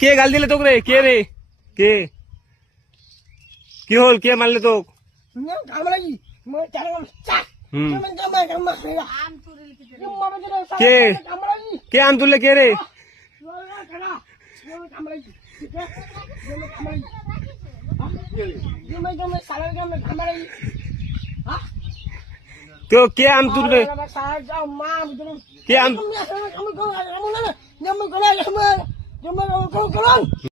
কে গাল দিলে তোকে রে? কে রে? কে কি হল? কে মারলে তোক? কে কে আম তুললে? কে রে? তো কে আম তুলবে? কে আম